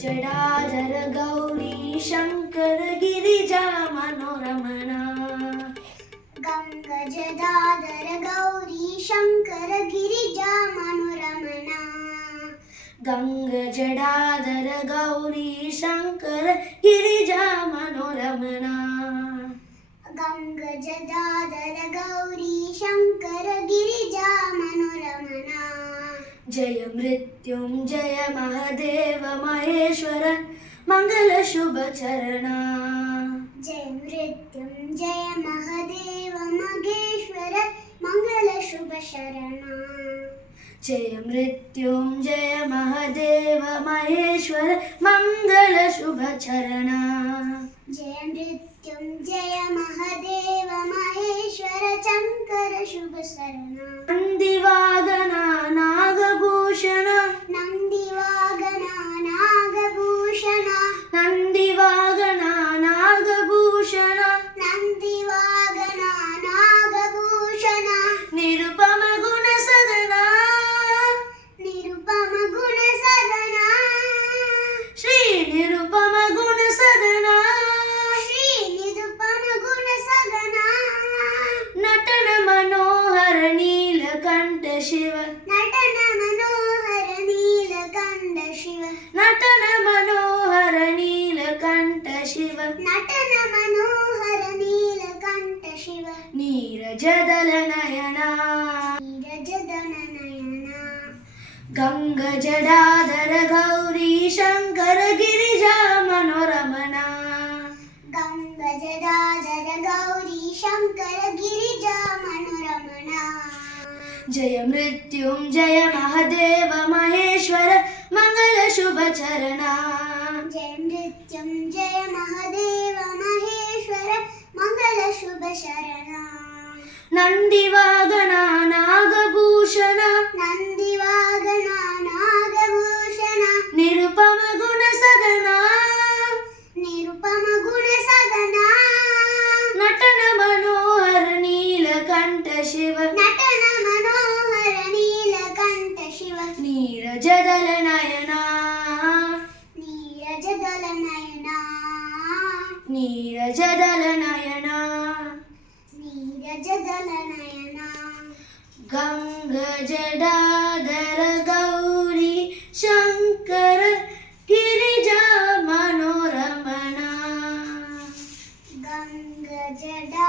जडाधर गौरी शंकर गिरिजा मनोरमणा गंगजडाधर गौरी शंकर गिरिजा मनोरमणा गंगजडाधर गौरी शंकर गिरिजा मनोरमणा गंगजडाधर गौरी शंकर गिरिजा मनोरमणा जय मृत्युंजय महादेव महेश्वर मंगल शुभ चरणा जय मृत्युंजय महादेव महेश्वर मंगल शुभ शरणा जय मृत्युंजय महादेव महेश्वर मंगल शुभ चरणा जय मृत्युंजय महादेव महेश्वर शंकर शुभ शरणा नंदिवागना नागभूषण नंदिवागना नागभूषण नंदिवागना नागभूषण नंदिवागना नागभूषण निरुपम गुण सदना निरुपम गुण सदना श्री निरुपम गुण सदना श्री निरुपम गुण सदना नटन मनोहर नीलकंठ शिव नटन मनोहर नीलकंठ शिव नटन मनोहर नीलकंठ शिव नटन मनोहर नीलकंठ शिव नीरजदल नयना नीरजदल नयना गंगजडाधर गौरी शंकर गिरिजा मनोरमणा गंगजडाधर गौरी शंकर गिरिजा मनोरमणा जय मृत्युंजय महादेव महेश्वर मंगल शुभ चरणा जय मृत्युंजय महादेव महेश्वर मंगल शुभ शरणा नंदिवागना नागभूषण नंदिवागना नागभूषण निरुपम गुण सदना निरुपम गुण सदना नटन मनोहर नीलकंठ शिव नटन मनोहर नीलकंठ शिव नीरजदल नयना नीरजदल नयना नीरजदल नयना नीरजदल नयना गंगजडाधर गौरी शंकर गिरिजा मनोरमणा गंगजडा